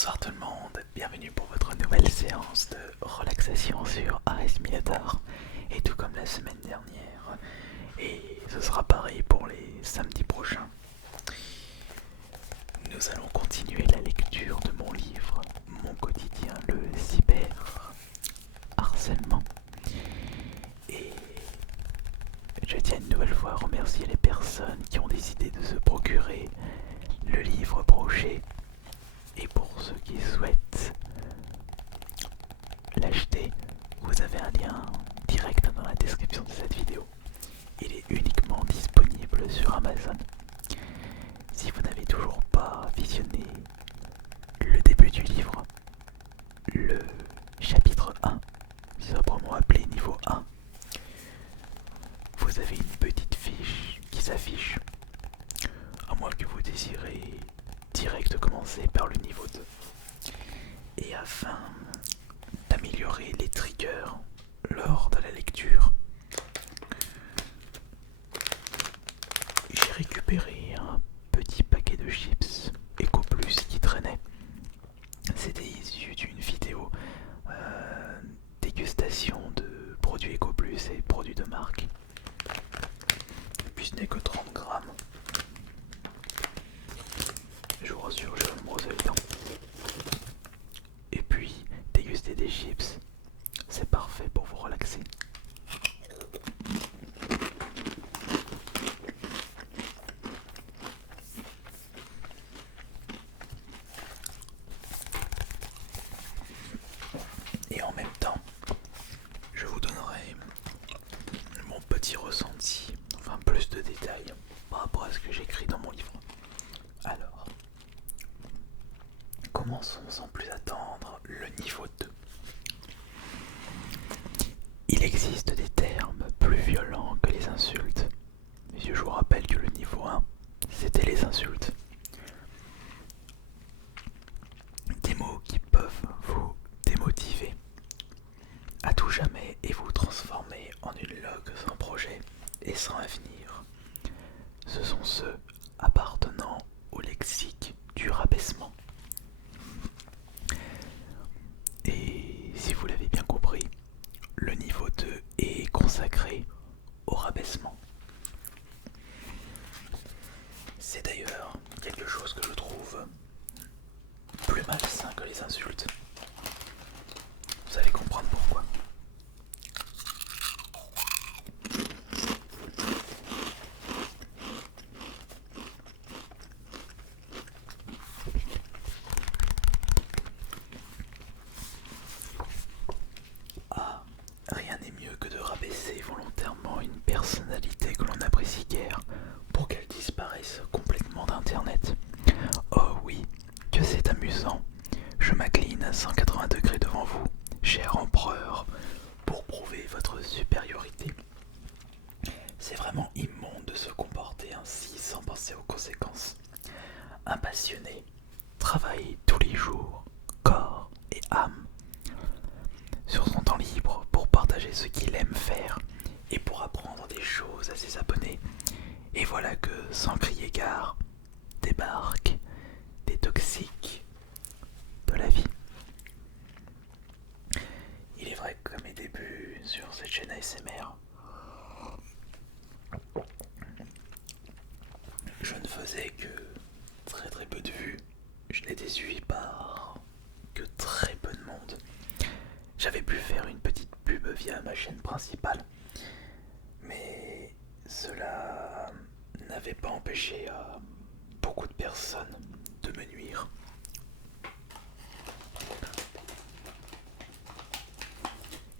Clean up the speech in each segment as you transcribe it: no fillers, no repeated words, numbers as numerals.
Bonsoir tout le monde, bienvenue pour votre nouvelle séance de relaxation sur AS Militar. Et tout comme la semaine dernière, et ce sera pareil pour les samedis prochains, nous allons continuer la lecture de mon livre, mon quotidien, le cyber harcèlement. Et je tiens une nouvelle fois à remercier les personnes qui ont décidé de se procurer le livre broché. Et pour ceux qui souhaitent l'acheter, vous avez un lien direct dans la description de cette vidéo. Il est uniquement disponible sur Amazon. Si vous n'avez toujours pas visionné le début du livre, le chapitre 1, sobrement appelé niveau 1, vous avez une petite fiche qui s'affiche, à moins que vous désirez direct commencer par le niveau 2. Et afin d'améliorer les triggers lors de la lecture, j'ai récupéré un petit paquet de chips Eco Plus qui traînait. C'était issu d'une vidéo dégustation de produits Eco Plus et produits de marque. Et puis ce n'est que 30 grammes. Je vous rassure, je vais me brosser les dents. Et puis, déguster des chips, c'est parfait pour vous relaxer. Et en même temps, je vous donnerai mon petit ressenti, enfin plus de détails par rapport à ce que j'écris dans mon livre. Alors, commençons sans plus attendre le niveau 2. Il existe des termes plus violents que les insultes. Mais je vous rappelle que le niveau 1, c'était les insultes. Des mots qui peuvent vous démotiver à tout jamais et vous transformer en une loque sans projet et sans avenir. Ce sont ceux appartenant au lexique du rabaissement. Et si vous l'avez bien compris, le niveau 2 est consacré au rabaissement. C'est d'ailleurs quelque chose que je trouve plus malsain que les insultes. Vous allez comprendre pourquoi. Ah, rien n'est mieux que de rabaisser volontairement une personnalité que l'on apprécie guère pour qu'elle disparaisse complètement d'Internet. Oh oui, que c'est amusant. Je m'incline à 180 degrés devant vous, cher empereur, pour prouver votre supériorité. C'est vraiment immonde de se comporter ainsi sans penser aux conséquences. Un passionné travaille tous les jours, corps et âme, sur son temps libre pour partager ce qu'il aime faire et pour apprendre des choses à ses abonnés. Et voilà que, sans crier gare, débarquent des toxiques de la vie. Il est vrai que mes débuts sur cette chaîne ASMR, je ne faisais que très peu de vues. Je n'étais suivi par que très peu de monde. J'avais pu faire une petite pub via ma chaîne principale, mais cela n'avait pas empêché à beaucoup de personnes de me nuire.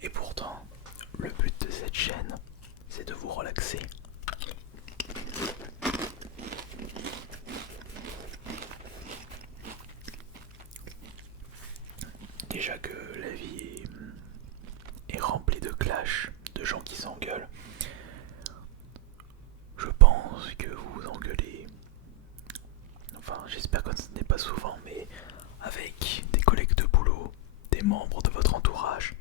Et pourtant, le but de cette chaîne, c'est de vous relaxer. Déjà que la vie est remplie de clashs, de gens qui s'engueulent, je pense que vous vous engueulez, enfin j'espère que ce n'est pas souvent, mais avec des collègues de boulot, des membres de votre entourage,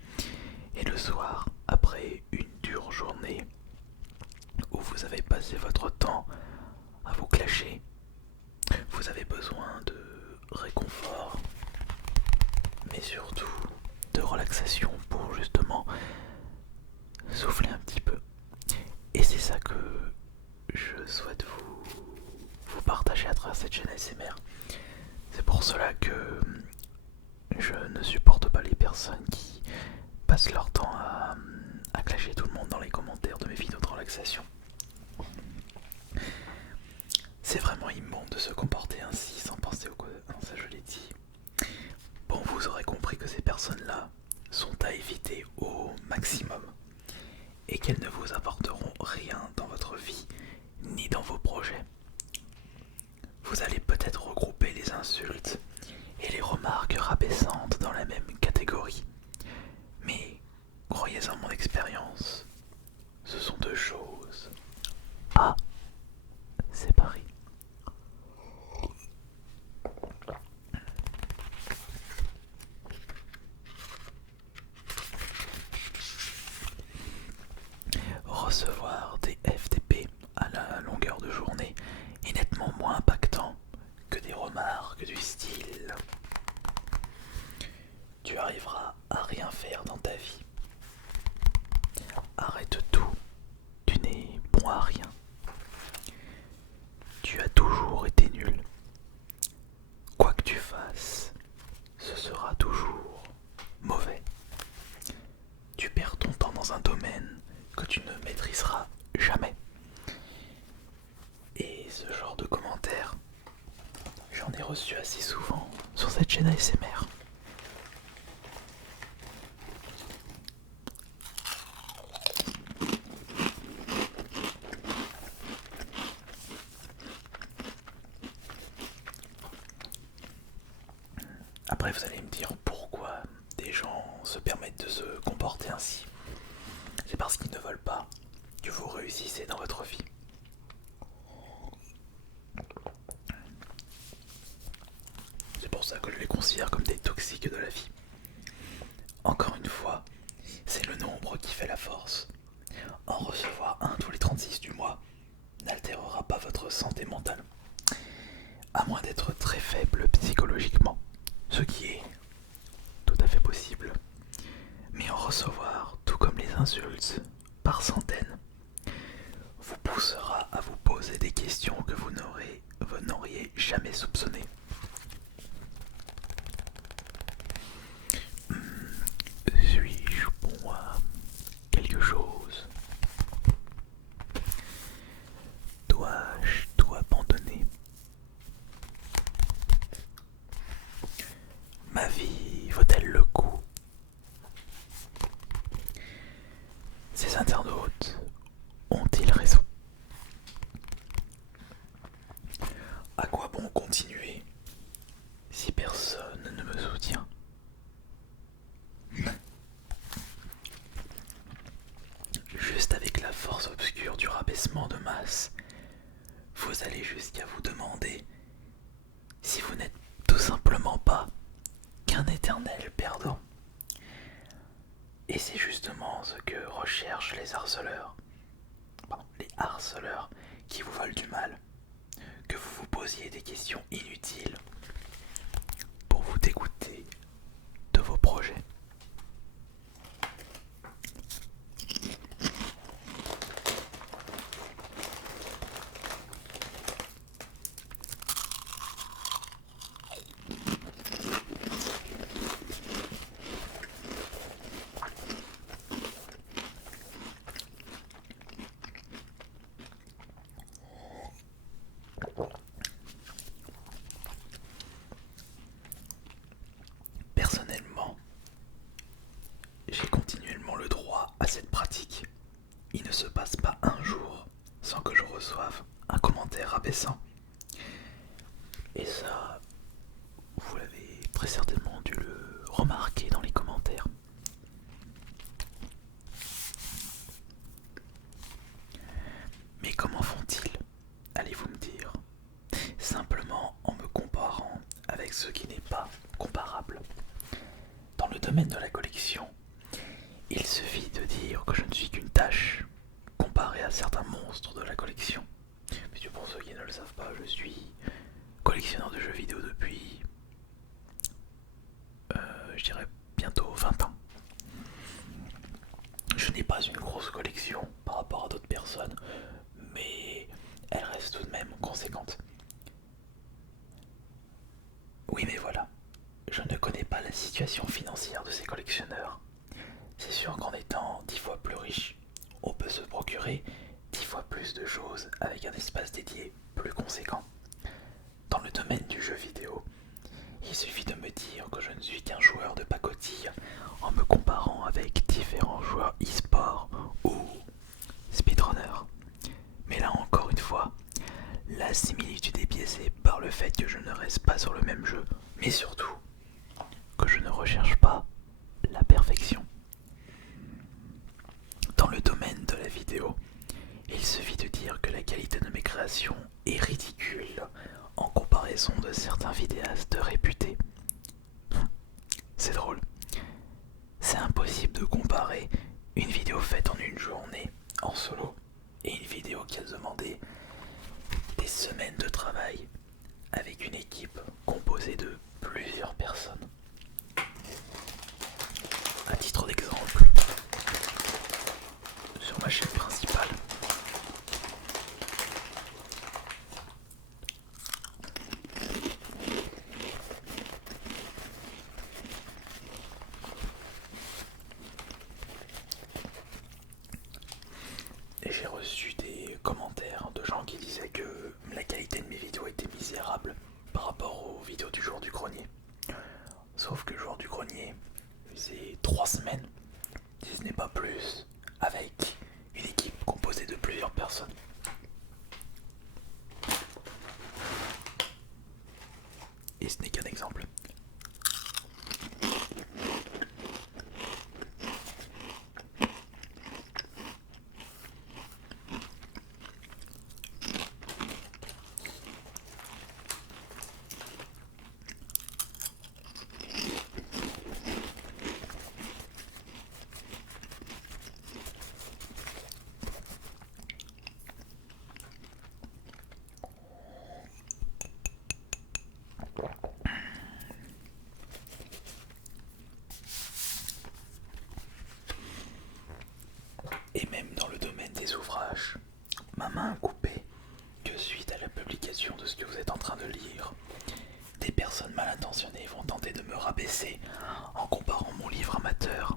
et le soir, après une dure journée où vous avez passé votre temps à vous clasher, vous avez besoin de réconfort, mais surtout de relaxation pour justement souffler un petit peu. Et c'est ça que je souhaite vous partager à travers cette chaîne ASMR. C'est pour cela que je ne supporte pas les personnes qui passent leur temps à clasher tout le monde dans les commentaires de mes vidéos de relaxation. C'est vraiment immonde de se comporter ainsi sans penser au quoi. Ça je l'ai dit. Bon, vous aurez compris que ces personnes-là sont à éviter au maximum et qu'elles ne vous apporteront rien dans votre vie ni dans vos projets. Vous allez peut-être regrouper les insultes et les remarques rabaissantes dans la même catégorie. Mais croyez en mon expérience, ce sont deux choses à séparer. Recevoir des FTP à la longueur de journée est nettement moins impactant que des remarques du style tu arriveras à rien faire dans ta vie. Arrête tout, tu n'es bon à rien. Tu as toujours été nul. Quoi que tu fasses, ce sera toujours mauvais. Tu perds ton temps dans un domaine que tu ne maîtriseras jamais. Et ce genre de commentaires, j'en ai reçu assez souvent sur cette chaîne ASMR. Après vous allez me dire pourquoi des gens se permettent de se comporter ainsi. C'est parce qu'ils ne veulent pas que vous réussissez dans votre vie. C'est pour ça que je les considère comme des toxiques de la vie. Encore une fois, c'est le nombre qui fait la force. En recevoir un tous les 36 du mois n'altérera pas votre santé mentale, à moins d'être très faible psychologiquement, ce qui est tout à fait possible. Mais en recevoir, tout comme les insultes, par centaines, vous poussera à vous poser des questions que vous n'auriez jamais soupçonnées. Suis-je bon à quelque chose? Dois-je tout abandonner? Ma vie vaut-elle le coup? Ces internautes ont-ils raison? À quoi bon continuer si personne ne me soutient? Juste avec la force obscure du rabaissement de masse, vous allez jusqu'à vous demander si vous n'êtes tout simplement pas qu'un éternel perdant. Et c'est justement ce que recherchent les harceleurs. Les harceleurs qui vous veulent du mal, que vous vous posiez des questions inutiles pour vous dégoûter de vos projets. Personnellement, j'ai continuellement le droit à cette pratique. Il ne se passe pas un jour sans que je reçoive un commentaire abaissant. Et ça, vous l'avez très certainement dû le remarquer dans les commentaires. Mais comment font-ils? Allez-vous me dire? Simplement en me comparant avec ce qui n'est pas comparable. Dans le domaine de la collection, il suffit de dire que je ne suis qu'une tâche comparé à certains monstres de la collection. Puisque pour ceux qui ne le savent pas, je suis collectionneur de jeux vidéo depuis, je dirais bientôt 20 ans. Je n'ai pas une grosse collection par rapport à d'autres personnes, mais elle reste tout de même conséquente. Oui, mais voilà, je ne connais pas la situation financière de ces collectionneurs. C'est sûr qu'en étant 10 fois plus riche, on peut se procurer 10 fois plus de choses avec un espace dédié plus conséquent. Dans le domaine du jeu vidéo, il suffit de me dire que je ne suis qu'un joueur de pacotille en me comparant avec différents joueurs e-sport ou speedrunners. Mais là encore une fois, la similitude est biaisée par le fait que je ne reste pas sur le même jeu, mais surtout que je ne recherche pas la perfection. Dans le domaine de la vidéo, il suffit de dire que la qualité de mes créations est ridicule en comparaison de certains vidéastes réputés. C'est drôle. C'est impossible de comparer une vidéo faite en une journée en solo et une vidéo qui a demandé des semaines de travail avec une équipe composée de plusieurs personnes. À titre d'exemple, sur ma chaîne principale, et j'ai reçu des commentaires de gens qui disaient que la qualité de mes vidéos était misérable par rapport aux vidéos du jour du grenier. Sauf que le jour du grenier, c'est 3 semaines, si ce n'est pas plus, avec une équipe composée de plusieurs personnes. Et ce n'est qu'un exemple. Et même dans le domaine des ouvrages, ma main a coupé que suite à la publication de ce que vous êtes en train de lire, des personnes mal intentionnées vont tenter de me rabaisser en comparant mon livre amateur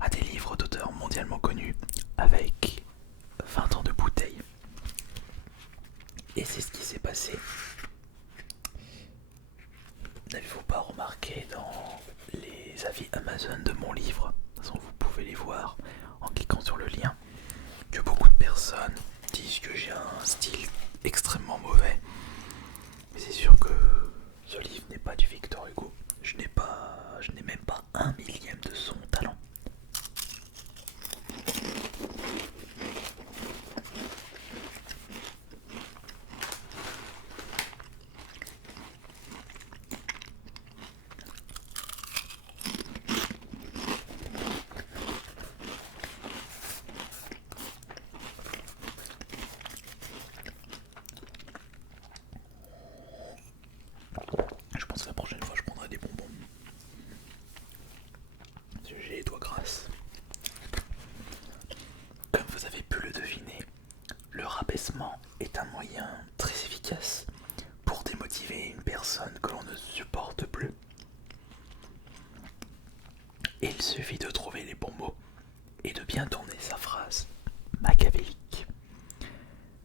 à des livres d'auteurs mondialement connus avec 20 ans de bouteille. Et c'est ce qui s'est passé. N'avez-vous pas remarqué dans les avis Amazon de mon livre, de toute façon vous pouvez les voir en cliquant sur le lien, que beaucoup de personnes disent que j'ai un style extrêmement mauvais. Mais c'est sûr que ce livre n'est pas du Victor Hugo. Je n'ai même pas un millième de son talent. Je pense que la prochaine fois je prendrai des bonbons. Parce que j'ai les doigts grasses. Comme vous avez pu le deviner, le rabaissement est un moyen très efficace pour démotiver une personne que l'on ne supporte plus. Il suffit de trouver les bons mots et de bien tourner sa phrase machiavélique.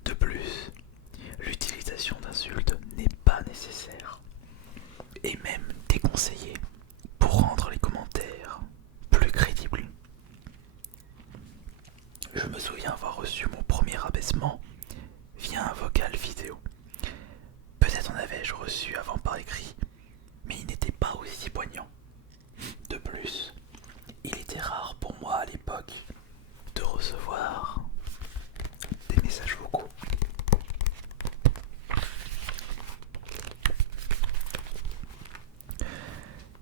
De plus, l'utilisation d'insultes n'est pas nécessaire et même déconseillée pour rendre les commentaires plus crédibles. Je me souviens avoir reçu mon premier abaissement via un vocal vidéo. Peut-être en avais-je reçu avant par écrit, mais il n'était pas aussi poignant. De plus, il était rare pour moi à l'époque de recevoir des messages vocaux.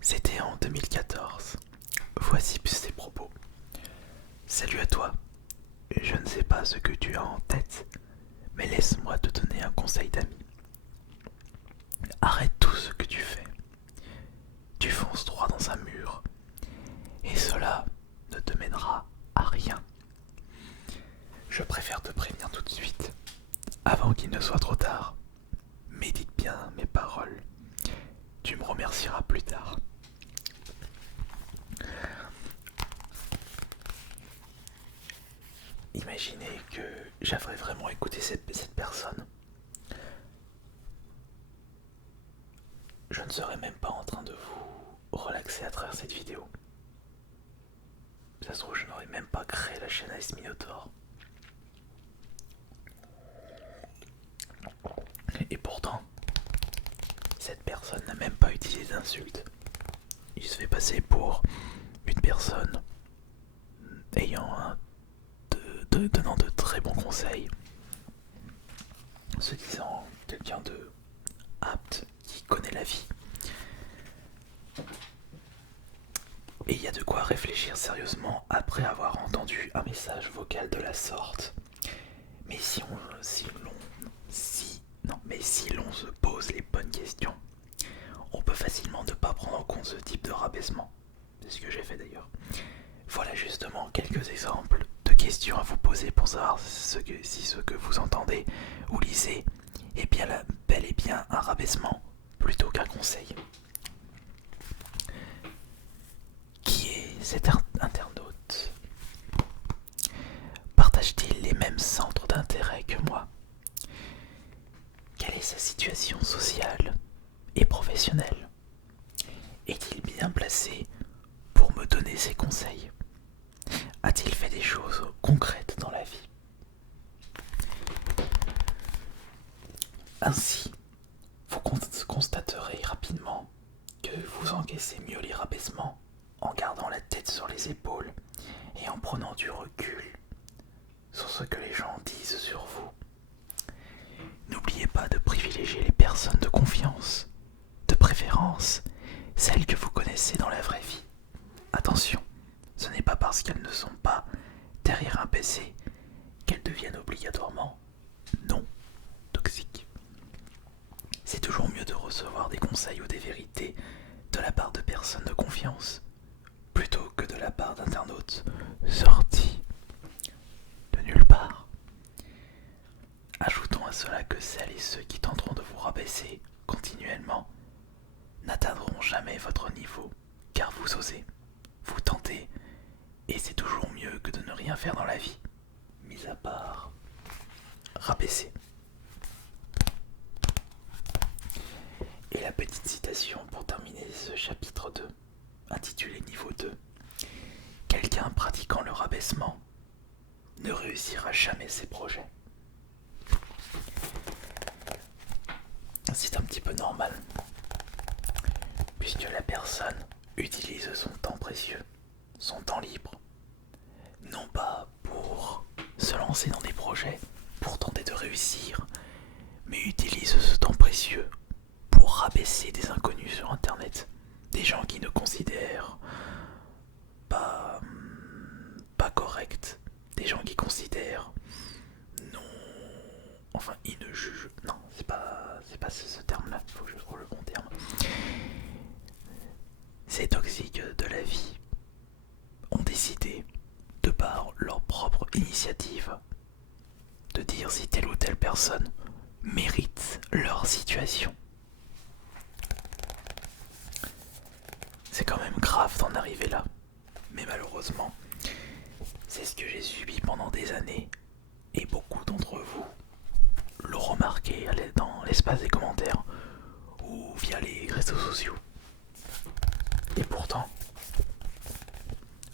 C'était en 2014. Voici ses propos. Salut à toi. Je ne sais pas ce que tu as en tête, mais laisse-moi te donner un conseil d'ami. Arrête tout ce que tu fais. Tu fonces droit dans un mur avant qu'il ne soit trop tard, médite bien mes paroles. Tu me remercieras plus tard. Imaginez que j'aimerais vraiment écouter cette personne. Je ne serais même pas en train de vous relaxer à travers cette vidéo. Ça se trouve, je n'aurais même pas créé la chaîne Ice Minotaur. Et pourtant, cette personne n'a même pas utilisé d'insultes. Il se fait passer pour une personne donnant de très bons conseils, se disant quelqu'un de apte, qui connaît la vie. Et il y a de quoi réfléchir sérieusement après avoir entendu un message vocal de la sorte. Mais si l'on se pose les bonnes questions, on peut facilement ne pas prendre en compte ce type de rabaissement. C'est ce que j'ai fait d'ailleurs. Voilà justement quelques exemples de questions à vous poser pour savoir si ce que vous entendez ou lisez est bien bel et bien un rabaissement plutôt qu'un conseil. Qui est cet internaute? Partage-t-il les mêmes centres d'intérêt que moi? Quelle est sa situation sociale et professionnelle? Est-il bien placé pour me donner ses conseils? A-t-il fait des choses concrètes dans la vie? Ainsi, vous constaterez rapidement que vous encaissez mieux les rabaissements en gardant la tête sur les épaules et en prenant du recul sur ce que les gens disent sur vous. N'oubliez pas de privilégier les personnes de confiance, de préférence celles que vous connaissez dans la vraie vie. Attention, ce n'est pas parce qu'elles ne sont pas derrière un PC qu'elles deviennent obligatoirement non toxiques. C'est toujours mieux de recevoir des conseils ou des vérités de la part de personnes de confiance plutôt que de la part d'internautes sortis de nulle part. Ajoutons à cela que celles et ceux qui tenteront de vous rabaisser continuellement n'atteindront jamais votre niveau, car vous osez, vous tentez, et c'est toujours mieux que de ne rien faire dans la vie, mis à part rabaisser. Et la petite citation pour terminer ce chapitre 2, intitulé Niveau 2. Quelqu'un pratiquant le rabaissement ne réussira jamais ses projets. C'est un petit peu normal, puisque la personne utilise son temps précieux, son temps libre, non pas pour se lancer dans des projets, pour tenter de réussir, mais utilise ce temps précieux pour rabaisser des inconnus sur internet, des gens qui ne considèrent pas corrects, des gens qui considèrent non, enfin ils ne jugent, non c'est pas ce terme là, il faut que je trouve le bon terme. Ces toxiques de la vie ont décidé, de par leur propre initiative, de dire si telle ou telle personne mérite leur situation. C'est quand même grave d'en arriver là, mais malheureusement, c'est ce que j'ai subi pendant des années, et beaucoup d'entre vous l'ont remarqué dans l'espace des commentaires ou via les réseaux sociaux. Et pourtant,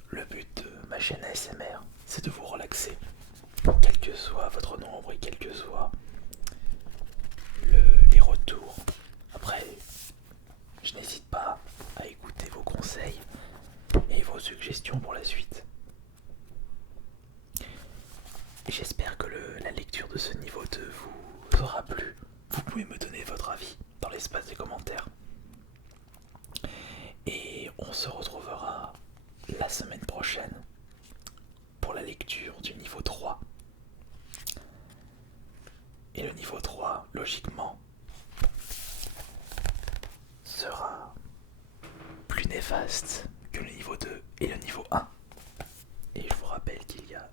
le but de ma chaîne ASMR, c'est de vous relaxer, quel que soit votre nombre et quel que soit les retours. Après, je n'hésite pas à écouter vos conseils et vos suggestions pour la suite. Et j'espère que la lecture de ce niveau 2 vous aura plu. Vous pouvez me donner votre avis dans l'espace des commentaires. Et on se retrouvera la semaine prochaine pour la lecture du niveau 3. Et le niveau 3, logiquement, sera plus néfaste que le niveau 2 et le niveau 1. Et je vous rappelle qu'il y a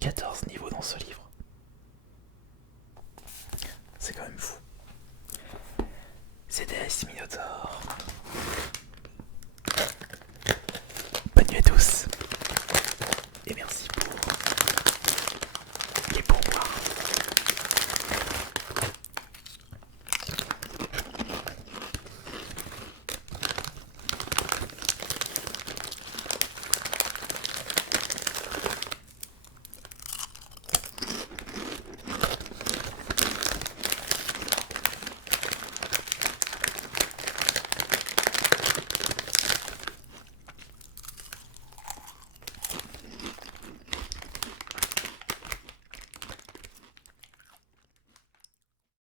14 niveaux dans ce livre. C'était Minotaur.